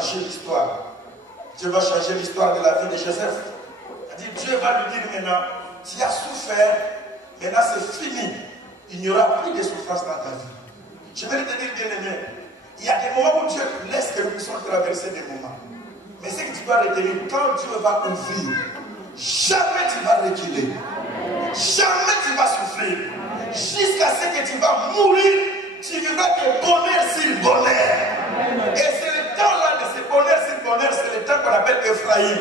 changer l'histoire. Dieu va changer l'histoire de la vie de Joseph. Dieu va lui dire maintenant, tu as souffert, maintenant c'est fini. Il n'y aura plus de souffrance dans ta vie. Je vais te dire, bien aimé, il y a des moments où Dieu laisse que nous puissions traverser des moments. Mais ce que tu dois retenir, quand Dieu va ouvrir, jamais tu vas reculer. Jamais tu vas souffrir. Jusqu'à ce que tu vas mourir, tu vivras que bonheur sur bonheur. Et c'est le temps là de ce bonheur sur bonheur, c'est le temps qu'on appelle Ephraïm.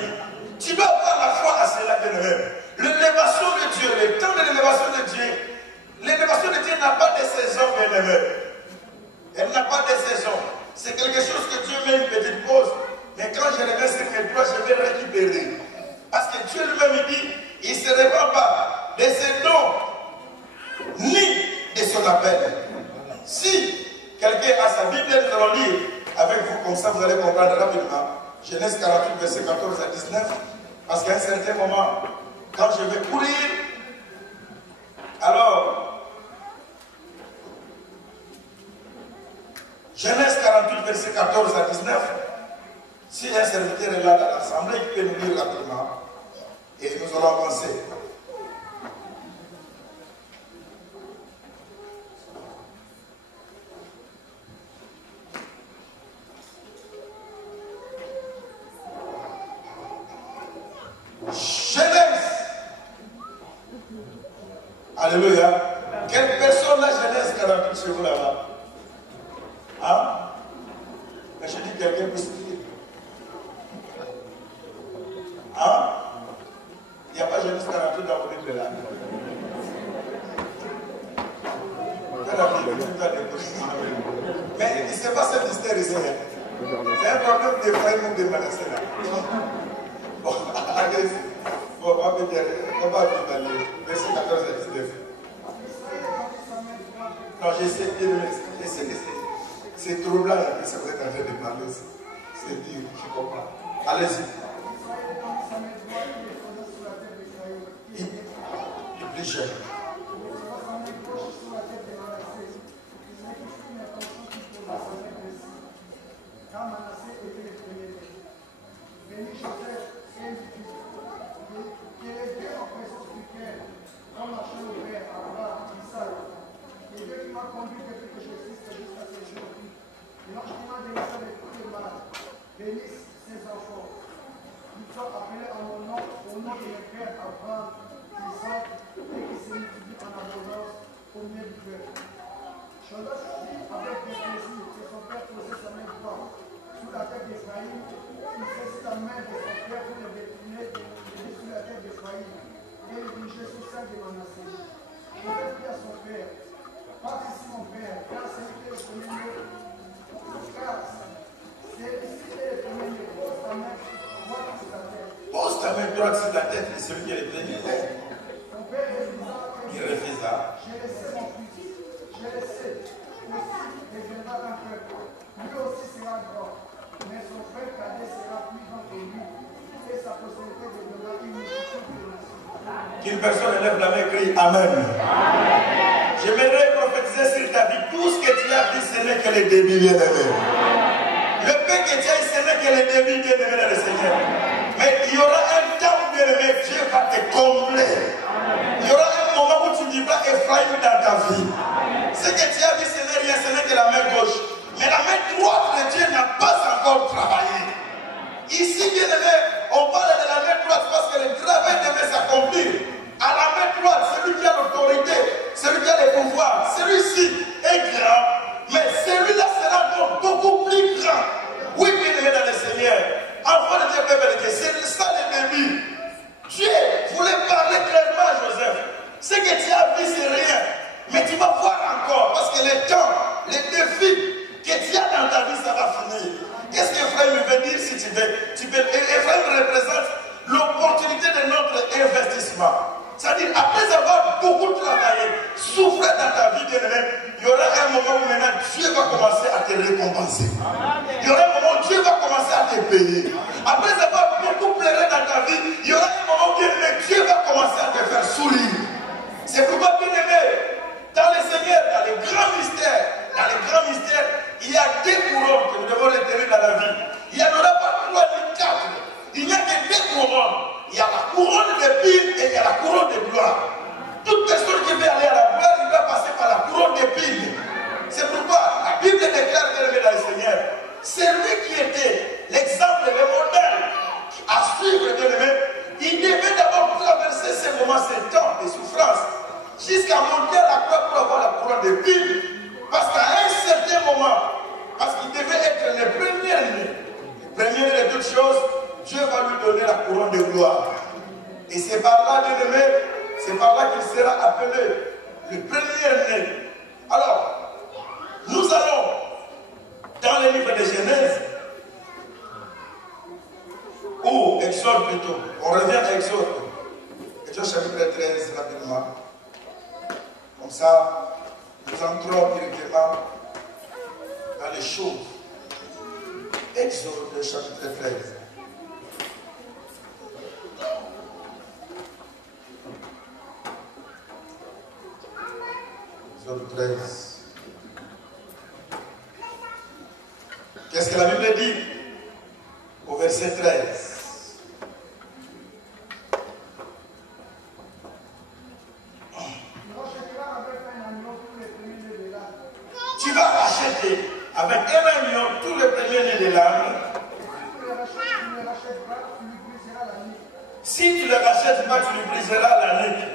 Tu dois avoir la foi à cela, bien-aimé. L'élévation de Dieu, le temps de l'élévation de Dieu, l'élévation de Dieu n'a pas de saison, bien-aimé. Elle n'a pas de saison. C'est quelque chose que Dieu met une petite pause. Mais quand je reviens sur mes doigts, je vais récupérer. Parce que Dieu lui-même dit, il ne se répand pas de ses dons, ni de son appel. Si quelqu'un a sa Bible, nous allons lire avec vous, comme ça vous allez comprendre rapidement. Genèse 48, verset 14 à 19. Parce qu'à un certain moment, quand je vais courir, alors, Genèse 48, verset 14 à 19. Si un serviteur est là dans l'assemblée, il peut nous lire rapidement. Et nous allons avancer. Genèse. Alléluia. Quelle personne la Genèse 48 chez vous là-bas? Hein? Mais je dis quelqu'un peut se dire. Hein? Il n'y a pas Genèse 48 dans votre Bible là. Mais ce n'est pas ce mystère ici. C'est un problème de frères ou de Manassé là. Bon, allez-y. Bon, on va aller. Verset 14 à 19. Non, j'essaie de c'est troublant que ça vous êtes en train de parler. C'est dur, je comprends. Allez-y. Il est plus jeune. Quand Manassé était le premier-né, béni Joseph et que les dieux ont fait s'expliquer comme la chaîne ouverte à Abraham, Isaac, et Dieu qui m'a conduit depuis que j'existe jusqu'à ce jour. Et lorsqu'il m'a délivré de tous les mal, bénisse ses enfants. Ils sont appelés en mon nom, au nom de mes pères Abraham, Isaac, et qui se multiplient en abondance au milieu du peuple. Joseph dit avec des plaisirs que son père posait sa main droite sous la tête d'Ephraïm, il saisit la main de son père pour le détourner sur la tête d'Ephraïm et le diriger sur celle de Manassé. Joseph dit à son père, passe ici mon père, car c'est lui qui est le premier-né. Car c'est ici qui est le premier-né. Pose ta main droite sur la tête. Pose ta main droite sur la tête de celui qui est le premier-né. Son père refusa. Je le sais mon fils, je le sais. Aussi deviendra un peuple. Lui aussi sera grand. Mais son frère cadet sera plus grand que lui. Et sa postérité deviendra une multitude de nations. Qu'une personne élève la main et crie Amen. J'aimerais prophétiser sur ta vie. Tout ce que tu as dit, ce n'est que le début, bien-aimé. Le peu que tu as dit, ce n'est que le début, bien-aimé dans le Seigneur. Mais il y aura un temps, bien-aimé, Dieu va te combler. Il y aura un moment où tu vivras Ephraïm dans ta vie. Ce que tu as dit, ce n'est rien, ce n'est que la main gauche. Mais la main droite de Dieu n'a pas encore travaillé. Ici, bien aimé, on parle de la main droite parce que le travail devait s'accomplir. À la main droite, celui qui a l'autorité, celui qui a le pouvoir, celui-ci est grand, mais celui-là sera encore beaucoup plus grand. Oui, bien aimé dans le Seigneur. Enfant de Dieu, c'est ça le début. Dieu voulait parler clairement à Joseph. Ce que tu as vu, c'est rien. Mais tu vas voir encore, parce que le temps, les défis que tu as dans ta vie, ça va finir. Qu'est-ce qu'Ephraïm veut dire si tu veux? Ephraïm représente l'opportunité de notre investissement. C'est-à-dire, après avoir beaucoup travaillé, souffert dans ta vie, il y aura un moment où maintenant Dieu va commencer à te récompenser. Il y aura un moment où Dieu va commencer à te payer. Après avoir beaucoup pleuré dans ta vie, il y aura un moment où Dieu va commencer à te faire sourire. C'est pourquoi, bien aimé, dans le Seigneur, dans les grands mystères, il y a deux couronnes que nous devons retenir dans la vie. Il y a couronne d'épines et il y a la couronne de gloire. Toute personne qui veut aller à la gloire, il doit passer par la couronne d'épines. C'est pourquoi la Bible déclare, bien-aimé dans le Seigneur, c'est lui qui était l'exemple, le modèle à suivre, bien-aimé. Il devait d'abord traverser ces moments, ces temps de souffrance, jusqu'à monter à la croix pour avoir la couronne d'épines. Parce qu'à un certain moment, parce qu'il devait être le premier-né, le premier de toutes choses, Dieu va lui donner la couronne de gloire. Et c'est par là, bien-aimé, c'est par là qu'il sera appelé le premier-né. Alors, nous allons dans le livre de Genèse, ou Exode plutôt. On revient à Exode. Exode chapitre 13, rapidement. Comme ça, nous entrons directement dans les choses. Exode chapitre 13. Exode 13. Qu'est-ce que la Bible dit au verset 13? Tu vas racheter avec un agneau tous les premiers-nés de l'âne. Si tu le rachètes pas, tu lui briseras la nuque.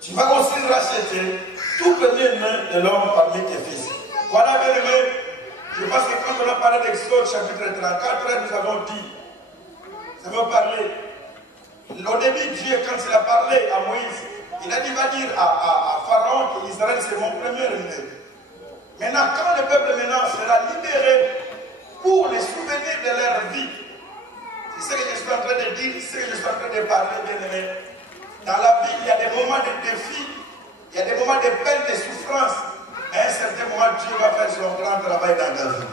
Tu vas aussi racheter tout premier-né de l'homme parmi tes fils. Voilà, bien aimé. Je pense que quand on a parlé d'Exode chapitre 34, nous avons dit, nous avons parlé. Au début, Dieu, quand il a parlé à Moïse, il a dit, va dire à Pharaon qu'Israël c'est mon premier-né. Maintenant, quand le peuple maintenant sera libéré pour les souvenirs de leur vie, c'est ce que je suis en train de dire, c'est ce que je suis en train de parler, bien aimé. Dans la vie, il y a des moments de défi, il y a des moments de peine, de souffrance. À un certain moment, Dieu va faire son grand travail dans ta vie.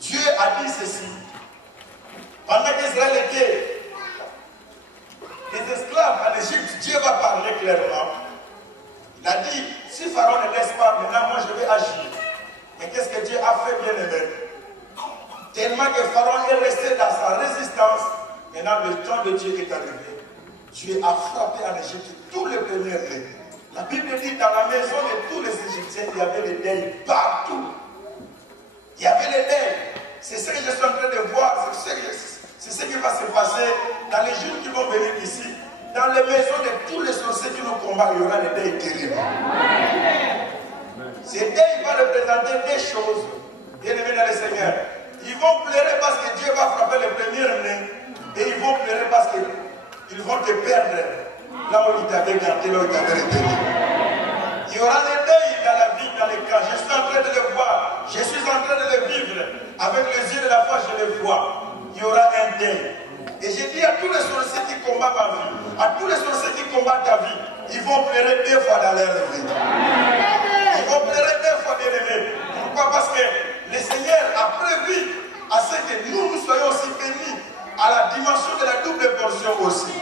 Dieu a dit ceci. Pendant qu'Israël était des esclaves en Égypte, Dieu va parler clairement. Il a dit, si Pharaon ne laisse pas, maintenant moi je vais agir. Mais qu'est-ce que Dieu a fait, bien aimé? Tellement que Pharaon est resté dans sa résistance, maintenant le temps de Dieu est arrivé. Dieu a frappé en Égypte tous les premiers-nés. La Bible dit, dans la maison de tous les Égyptiens, il y avait des deuils partout. Il y avait des deuils. C'est ce que je suis en train de voir, c'est ce qui va se passer dans les jours qui vont venir ici. Dans les maisons de tous les sorciers qui nous combattent, il y aura des deuils terribles. Ces deuils vont représenter des choses, bien aimés dans le Seigneur. Ils vont pleurer parce que Dieu va frapper les premiers-nés. Et ils vont pleurer parce qu'ils vont te perdre là où ils t'avaient gardé, là où ils t'avaient retenu. Il y aura des deuils dans la vie, dans les cas. Je suis en train de le voir. Je suis en train de le vivre. Avec les yeux de la foi, je le vois. Il y aura un deuil. Et j'ai dit à tous les sorciers qui combattent ma vie, à tous les sorciers qui combattent ta vie, ils vont pleurer 2 fois dans leur vie. Ils vont pleurer 2 fois, bien aimés. Pourquoi? Parce que le Seigneur a prévu à ce que nous soyons aussi bénis à la dimension de la double portion aussi.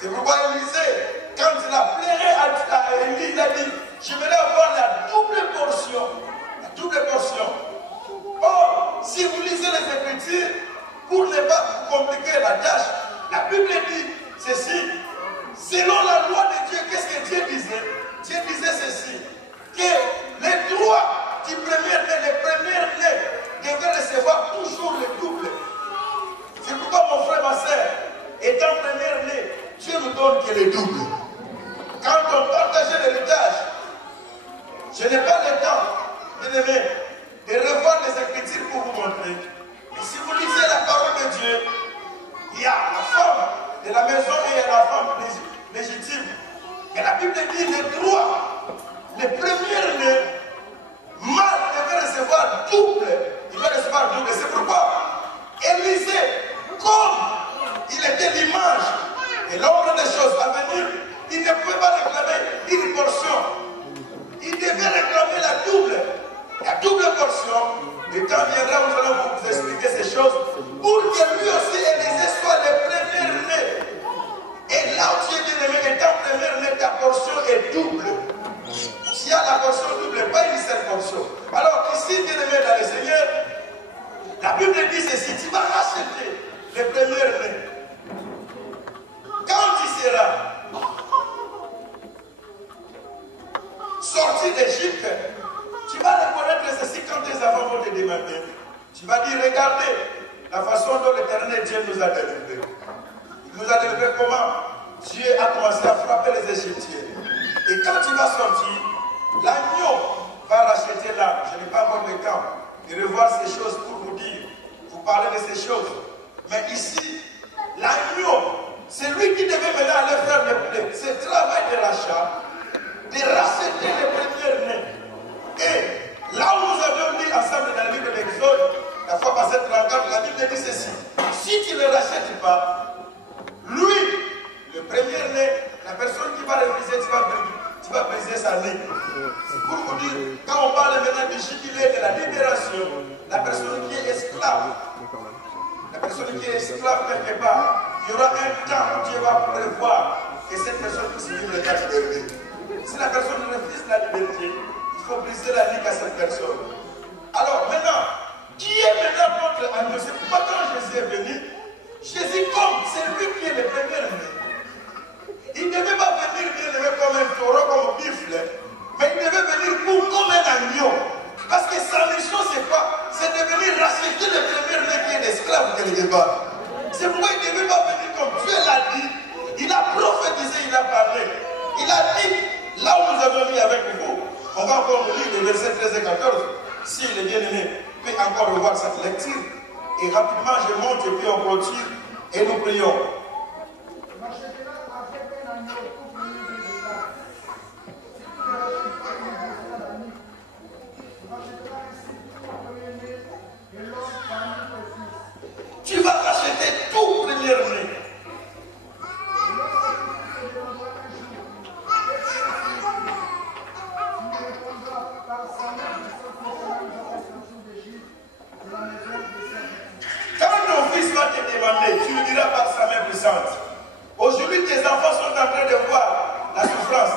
C'est pourquoi Élisée, quand il a pleuré à Élie, il a dit, je vais avoir la double portion. La double portion. Or, si vous lisez les Écritures, pour ne pas vous compliquer la tâche, la Bible dit ceci. Selon la loi de Dieu, qu'est-ce que Dieu disait? Dieu disait ceci, que les droits du premier-né, les premiers-nés, devaient recevoir toujours le double. C'est pourquoi mon frère, ma soeur, étant premier-né, Dieu nous donne que le double. Quand on partage l'héritage, je n'ai pas le temps, bien aimé, de revoir les Écritures pour vous montrer. Et si vous lisez la parole de Dieu, il y a la femme de la maison et il y a la femme légitime. Et la Bible dit les droits, les premiers-nés, mâles devaient recevoir double. Il va recevoir double. C'est pourquoi Élisée, comme il était l'image et l'ombre des choses à venir, il ne pouvait pas réclamer une portion. Il devait réclamer la double portion. Le temps viendra, nous allons vous expliquer ces choses pour que lui aussi, Élisée, soit le premier-né. Et là où tu es bien-aimé, étant premier-né, ta portion est double. Tu as la portion double, pas une seule portion. Alors ici, bien-aimé dans le Seigneur, La Bible dit ceci, tu vas racheter les premières nés. Quand tu seras sorti d'Égypte, tu vas reconnaître ceci quand tes enfants vont te demander. Tu vas dire, regardez la façon dont l'Éternel Dieu nous a délivrés. Il nous a délivrés comment? Dieu a commencé à frapper les Égyptiens. Et quand tu vas sortir, l'agneau va racheter l'âme. Je n'ai pas encore le temps de revoir ces choses pour vous dire, vous parler de ces choses. Mais ici, l'agneau, c'est lui qui devait maintenant aller faire ce travail de rachat, de racheter les premières nés. Et là où nous avions lu ensemble dans le livre de l'Exode, la fois passée 34, la Bible dit ceci. Si tu ne le rachètes pas, lui, le premier né, la personne qui va réviser, tu vas briser sa nez. C'est pour vous dire, quand on parle maintenant du jubilé, de la libération, la personne qui est esclave, quelque part, il y aura un temps où Dieu va prévoir que cette personne puisse vivre le temps de liberté. Si la personne refuse la liberté, il faut briser la vie à cette personne. Alors maintenant, qui est maintenant notre agneau? C'est pourquoi quand Jésus est venu, Jésus comme c'est lui qui est le premier né. Il ne devait pas venir bien aimé comme un taureau, comme un buffle, mais il devait venir comme un agneau. Parce que sa mission c'est quoi? C'est de venir racheter le premier né qui est l'esclave quelque part. C'est pourquoi il ne devait pas venir comme Dieu l'a dit. Il a prophétisé, il a parlé. Il a dit, là où nous avons mis avec vous, on va encore lire les versets 13 et 14. Si les bien-aimés peuvent encore revoir cette lecture. Et rapidement, je monte et puis on continue et nous prions. Tu vas racheter tout premier-né. Quand ton fils va te demander, tu lui diras par sa main puissante. Aujourd'hui, tes enfants sont en train de voir la souffrance.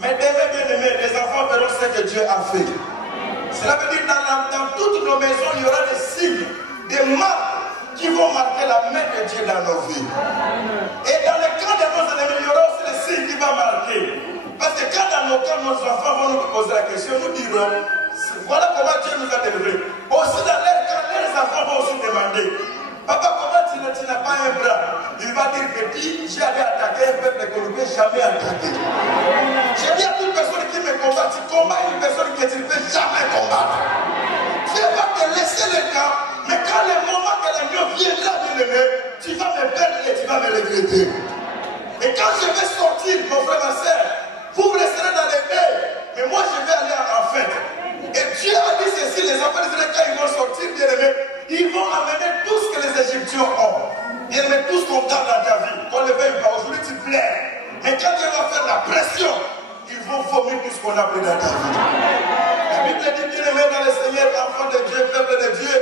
Mais demain, bien aimé, les enfants verront ce que Dieu a fait. Cela veut dire dans toutes nos maisons, il y aura des signes, des marques qui vont marquer la main de Dieu dans nos vies. Et dans le camp de nos ennemis, il y aura aussi des signes qui vont marquer. Parce que quand dans nos camps, nos enfants vont nous poser la question, nous dirons, voilà comment Dieu nous a délivrés. Aussi dans leur camp, leurs enfants vont aussi demander, papa, comment tu n'as pas un bras? Il va dire, petit, j'avais attaqué un peuple que je ne peux jamais attaquer. J'ai dit à toute personne qui me combat, tu combats une personne que tu ne peux jamais combattre. Dieu va te laisser le camp, mais quand le moment que l'agneau viendra de l'aimer, tu vas me perdre et tu vas me regretter. Et quand je vais sortir, mon frère, ma soeur, vous resterez dans les deuils, mais moi je vais aller en fête. Et Dieu a dit ceci, les enfants d'Israël, quand ils vont sortir, bien aimés, ils vont amener tout ce que les Égyptiens ont. Bien aimé, tout ce qu'on garde dans ta vie, qu'on le veuille pas, aujourd'hui tu plais. Mais quand Dieu va faire la pression, ils vont vomir tout ce qu'on a pris dans ta vie. La Bible dit, bien aimé, dans le Seigneur, enfant de Dieu, peuple de Dieu,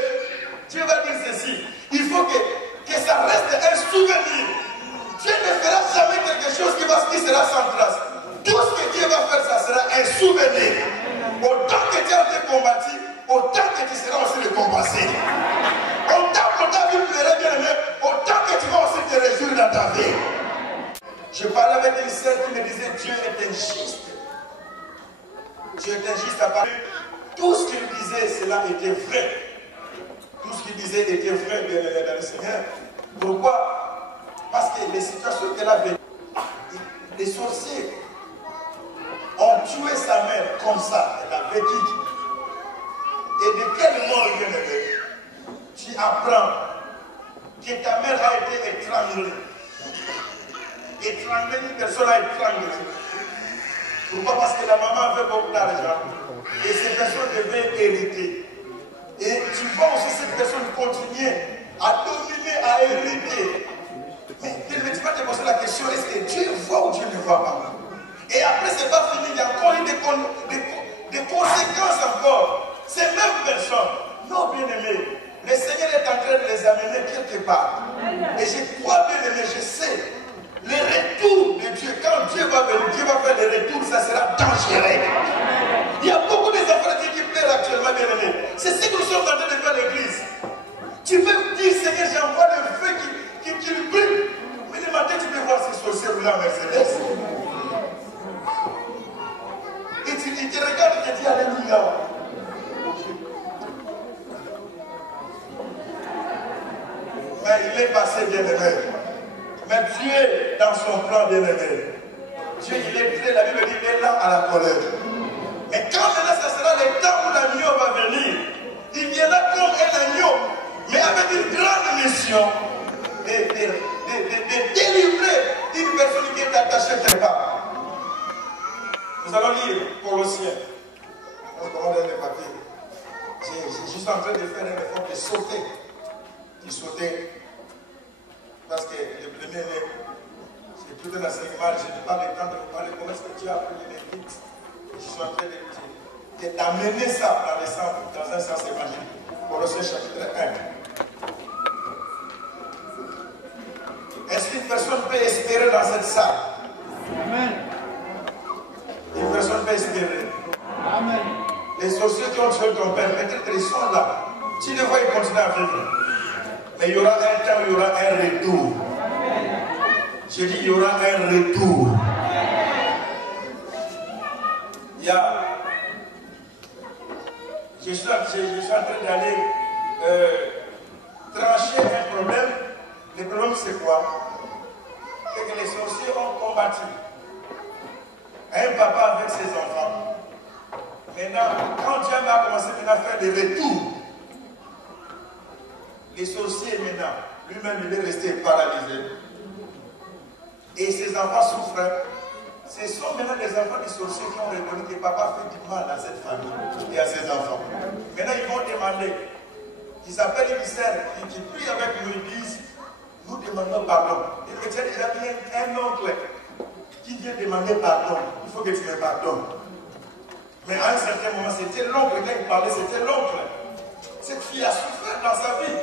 Dieu va dire ceci. Il faut que ça reste un souvenir. Dieu ne fera jamais quelque chose qui sera sans trace. Tout ce que Dieu va faire, ça sera un souvenir. Autant que tu as été combattu, autant que tu seras aussi récompensé. Autant que ta vie plairait, bien aimé, autant que tu vas aussi te réjouir dans ta vie. Je parlais avec une sœur qui me disait, Dieu est injuste. Dieu est injuste à parler. Tout ce qu'il disait, cela était vrai. Tout ce qu'il disait était vrai, bien aimé dans le Seigneur. Pourquoi? Parce que les situations qu'elle a vécues, les sorciers ont tué sa mère comme ça, elle a vécu. Et de quel mort, bien aimé, tu apprends que ta mère a été étranglée. Étranglée, une personne a étranglé. Pourquoi? Parce que la maman avait beaucoup d'argent et ces personnes devaient hériter. Et tu vois aussi cette personne continuer à dominer, à hériter. Mais tu vas te poser la question, est-ce que Dieu voit ou Dieu ne voit pas? Et après, ce n'est pas fini, il y a encore eu des conséquences encore. Ces mêmes personnes, non bien-aimés, le Seigneur est en train de les amener quelque part. Et je crois, bien-aimés, je sais, le retour de Dieu, quand Dieu va venir, Dieu va faire le retour, ça sera dangereux. Il y a beaucoup d'enfants qui pleurent actuellement, bien-aimés. C'est ce que nous sommes en train de faire l'église. l'année passée, bien-aimé. Mais Dieu, dans son plan, bien-aimé, Dieu, il est très, la Bible dit, il est là à la colère. Mais quand maintenant, ça sera le temps où l'agneau va venir, il viendra comme un agneau, mais avec une grande mission de délivrer une personne qui est attachée très bas. Nous allons lire Colossiens. Comment donner les papiers? Je suis en train de faire un effort de sauter. De sauter. Parce que le premier-né, c'est tout un enseignement. Je n'ai pas le temps de vous parler comment est-ce que Dieu a appris les vite. Je suis en train d'amener ça dans un sens évangélique. Colossiens chapitre 1. Est-ce qu'une personne peut espérer dans cette salle? Amen. Une personne peut espérer. Amen. Les sorciers qui ont tué ton père, peut-être ils sont là. Tu les vois, ils continuent à vivre. Mais il y aura un temps où il y aura un retour. Je dis, il y aura un retour. Il y a... Je suis en train d'aller trancher un problème. Le problème, c'est quoi? C'est que les sorciers ont combattu un papa avec ses enfants. Maintenant, quand Dieu a commencé à faire des retours, les sorciers maintenant, lui-même il est resté paralysé. Et ses enfants souffraient. Ce sont maintenant les enfants des sorciers qui ont reconnu que papa fait du mal à cette famille et à ses enfants. Maintenant ils vont demander, ils appellent une sœur qui prie avec nous, ils disent, nous demandons pardon. Et tu as déjà mis un oncle qui vient demander pardon. Il faut que tu me pardonnes. Mais à un certain moment, c'était l'oncle, quand il parlait, c'était l'oncle. Cette fille a souffert dans sa vie.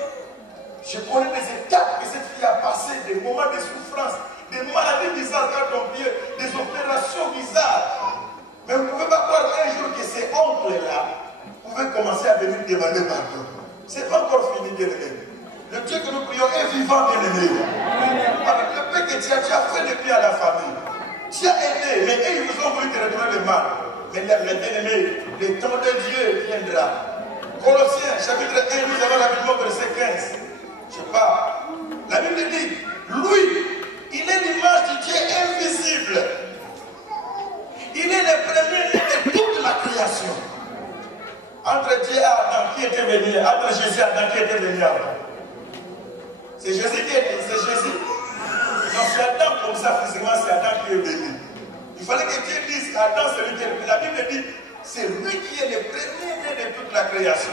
Je connais des étapes que cette fille a passées, des moments de souffrance, des maladies bizarres quand on vient, des opérations bizarres. Mais vous ne pouvez pas croire un jour que ces oncles-là pouvaient commencer à venir demander pardon. C'est pas encore fini, bien-aimé. Le Dieu que nous prions est vivant, bien-aimé. Avec le paix que tu as fait le bien à la famille. Tu as aidé, mais eux, ils vous ont voulu te retourner le mal. Mais les bien-aimés, le temps de Dieu viendra. Colossiens, chapitre 1, nous avons la Bible, verset 15. Je sais pas. La Bible dit, lui, il est l'image du Dieu invisible. Il est le premier de toute la création. Entre Dieu et Adam, qui était venu, entre Jésus et Adam, qui était venu avant. C'est Jésus qui est venu, c'est Jésus. Non, c'est Adam comme ça, physiquement, c'est Adam qui est venu. Il fallait que Dieu dise Adam, c'est lui qui est venu. La Bible dit, c'est lui qui est le premier de toute la création.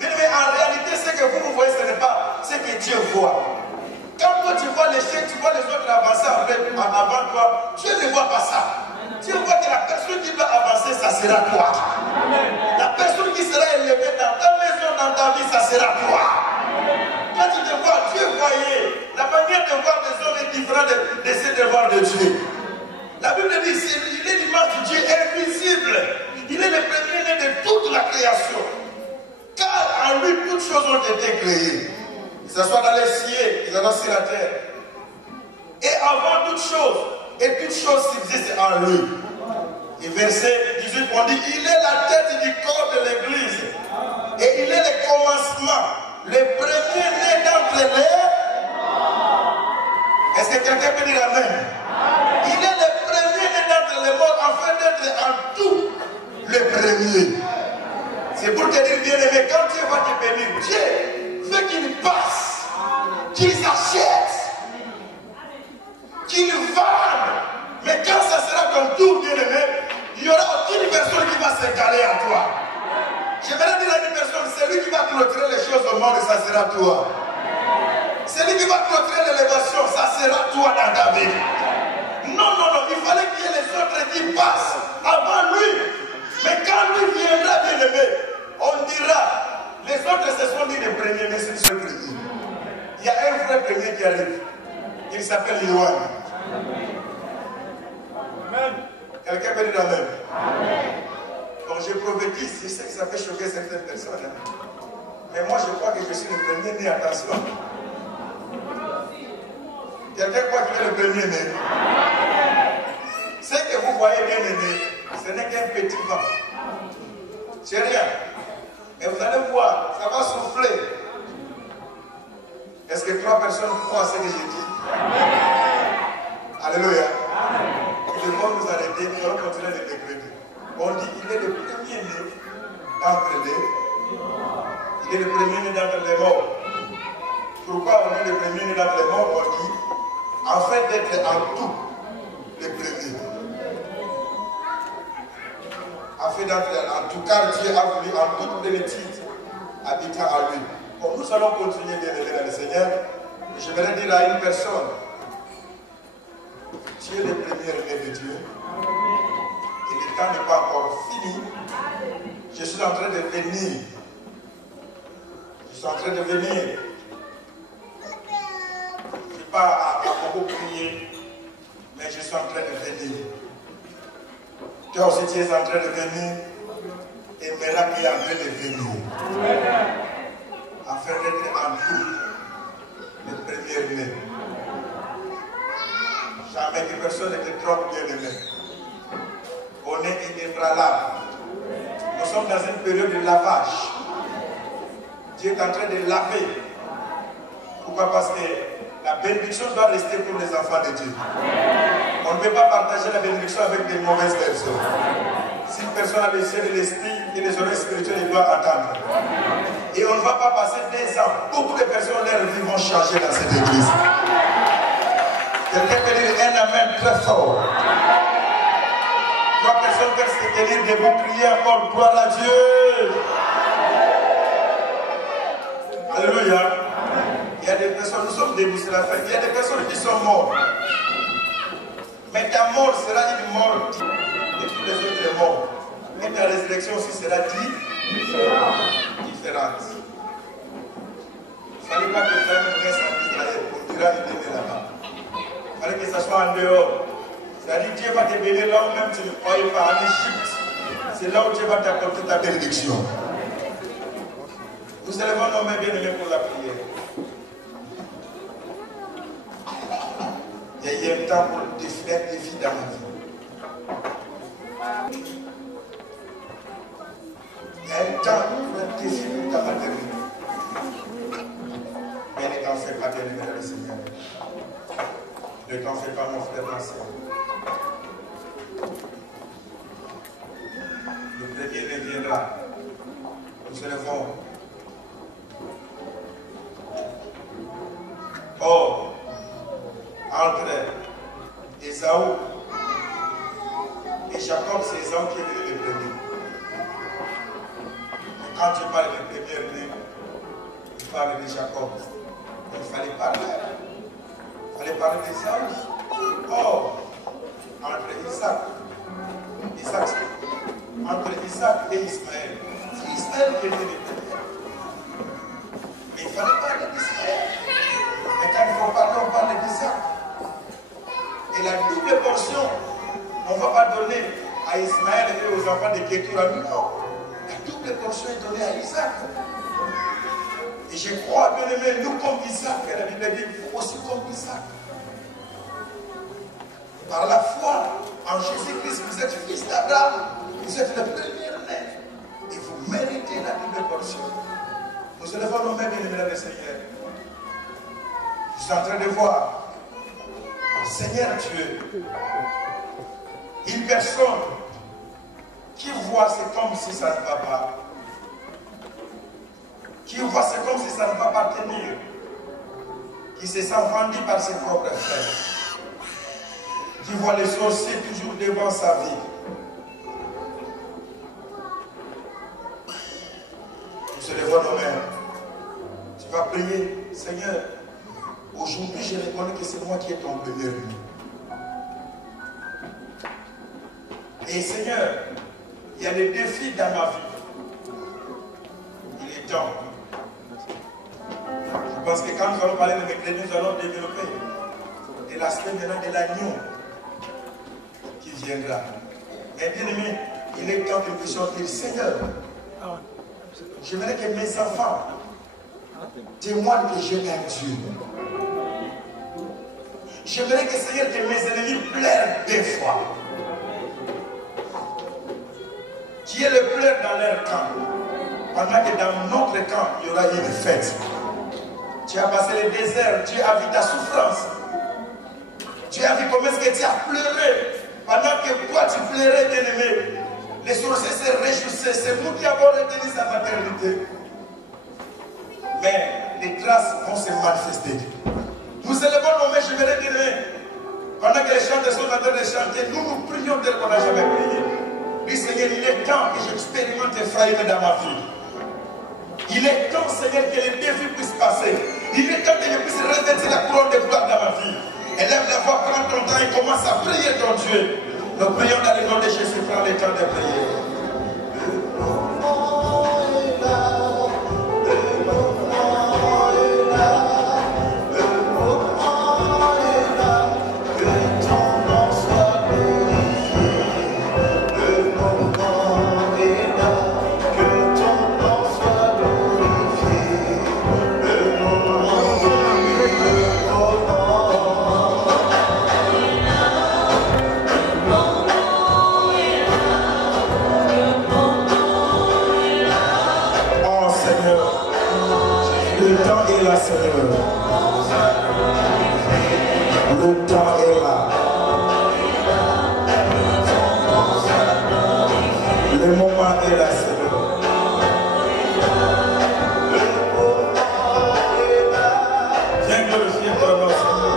Mais en réalité, ce que vous voyez, ce n'est pas ce que Dieu voit. Quand toi tu vois les chiens, tu vois les autres avancer avant toi, Dieu ne voit pas ça. Dieu voit que la personne qui va avancer, ça sera toi. La personne qui sera élevée dans ta maison, dans ta vie, ça sera toi. Quand tu te vois, Dieu voyait. La manière de voir des hommes est différente de celle de voir de Dieu. La Bible dit il est l'image du Dieu invisible. Il est le premier-né de toute la création. Car en lui, toutes choses ont été créées. Que ce soit dans les cieux, que ce soit sur la terre. Et avant toutes choses, et toutes choses subsistent en lui. Et verset 18, on dit, il est la tête du corps de l'Église. Et il est le commencement, le premier-né d'entre les... Est-ce que quelqu'un peut dire Amen? Il est le premier-né d'entre les morts, afin d'être en tout le premier. C'est pour te dire, bien-aimé, quand Dieu va te bénir, Dieu veut qu'il passe, qu'il s'achète, qu'il vende. Mais quand ça sera ton tour, bien-aimé, il n'y aura aucune personne qui va s'égaler à toi. J'aimerais dire à une personne, c'est lui qui va clôturer les choses au monde, ça sera toi. C'est lui qui va clôturer l'élévation, ça sera toi dans ta vie. Non, non, non, il fallait qu'il y ait les autres qui passent avant lui. Mais quand lui viendra, bien-aimé, on dira, les autres se sont dit les premiers, mais c'est le premier. Il y a un vrai premier qui arrive. Il s'appelle Yohan. Amen. Quelqu'un peut dire Amen. Donc je prophétise, je sais que ça peut choquer certaines personnes. Hein. Mais moi je crois que je suis le premier né, attention. Quelqu'un croit qu'il est le premier né. Ce que vous voyez bien aimé, ce n'est qu'un petit vent. C'est rien. Et vous allez voir, ça va souffler. Est-ce que 3 personnes croient à ce que j'ai dit? Alléluia. Ils vont nous arrêter, nous allons continuer de décréter. On dit qu'il est le premier-né d'entre les. Il est le premier-né d'entre les morts. Pourquoi on est le premier-né d'entre les morts? On dit, afin d'être en tout le premier. Afin d'être en tout cas, Dieu a voulu en toute plénitude habiter à lui. Bon, nous allons continuer bien aimé dans le Seigneur. Je voudrais dire à une personne, tu es le premier-né de Dieu. Et le temps n'est pas encore fini. Je suis en train de venir. Je suis en train de venir. Je n'ai pas à beaucoup prier, mais je suis en train de venir. Toi aussi, tu es en train de venir. Et miracle est en train de venir. Afin d'être en tout le premier-né. Jamais que personne ne te trompe, bien aimé. On est inébranlable. Nous sommes dans une période de lavage. Dieu est en train de laver. Pourquoi? Parce que la bénédiction doit rester pour les enfants de Dieu. On ne peut pas partager la bénédiction avec des mauvaises personnes. Si une personne a le ciel et l'esprit et les oreilles spirituelles, il doit attendre. Et on ne va pas passer des ans. Beaucoup de personnes, leur vie vont changer dans cette église. Quelqu'un peut dire un amen très fort. 3 personnes peuvent se tenir debout, crier encore gloire à Dieu. Alléluia. Il y a des personnes, nous sommes debout, c'est la fête. Il y a des personnes qui sont mortes. Mais ta mort sera une mort de tous les autres morts. Et ta résurrection aussi sera différente. Il ne fallait pas que Frère reste en Israël pour dire qu'il est là-bas. Il fallait que ça soit en dehors. C'est-à-dire Dieu va te bénir là où même tu ne croyais pas, en Égypte. C'est là où Dieu va t'apporter ta bénédiction. Nous élevons nos mains bien aimés pour la prière. Il y a un temps pour un défi dans ma vie. Il y a un temps pour un défi pour ta maternité. Mais ne t'en fais pas, bien aimé dans le Seigneur. Ne t'en fais pas, mon frère, ma soeur. Le premier viendra. Nous élevons. Or, entre Ésaü et Jacob, c'est Ésaü qui est venu le premier. Et quand tu parles du premier-né, tu parles de Jacob. Il fallait parler. Il fallait parler d'Ésaü. Or, entre Isaac et Ismaël, c'est Ismaël qui était le premier. Mais il fallait parler d'Ismaël. Mais quand il faut parler, on parle d'Isaac. Et la double portion, on ne va pas donner à Ismaël et aux enfants de Kétura. Non. La double portion est donnée à Isaac. Et je crois, bien aimé, nous comme Isaac, et la Bible dit, vous aussi comme Isaac. Par la foi en Jésus-Christ, vous êtes fils d'Abraham. Vous êtes le premier-né. Et vous méritez la double portion. Nous élevons nos mains, bien aimés, le Seigneur. Je suis en train de voir, Seigneur Dieu, une personne qui voit c'est comme si ça ne va pas. Qui voit c'est comme si ça ne va pas tenir. Qui se sent vendu par ses propres frères. Qui voit les sorciers toujours devant sa vie. Nous élevons nos mains. Tu vas prier, Seigneur. Aujourd'hui, je reconnais que c'est moi qui ai ton premier-né. Et Seigneur, il y a des défis dans ma vie. Il est temps. Je pense que quand nous allons parler de mes nous allons développer de l'aspect maintenant de l'agneau qui viendra. Mais bien aimé, il est temps que nous puissions dire, Seigneur, j'aimerais que mes enfants témoignent que je t'aime Dieu. J'aimerais que Seigneur, que mes ennemis pleurent des fois. Qu'il y ait le pleurs dans leur camp. Pendant que dans notre camp, il y aura une fête. Tu as passé le désert, Dieu a vu ta souffrance. Tu as vu comment est-ce que tu as pleuré. Pendant que toi tu pleurais, bien-aimé, les sorciers se réjouissaient. C'est nous qui avons retenu sa maternité. Mais les grâces vont se manifester. Nous élevons nos mains, je vais les dire. Pendant que les chanteurs sont en train de chanter, nous prions tel qu'on n'a jamais prié. Oui, Seigneur, il est temps que j'expérimente Ephraïm dans ma vie. Il est temps, Seigneur, que les défis puissent passer. Il est temps que je puisse revêtir la couronne de gloire dans ma vie. Élève la voix, prends ton temps et commence à prier ton Dieu. Nous prions dans le nom de Jésus, prends le temps de prier. Le temps est là. Le moment est là, Seigneur. Viens glorifier ton nom, Seigneur.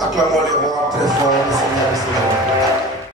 Acclamons le roi très fort.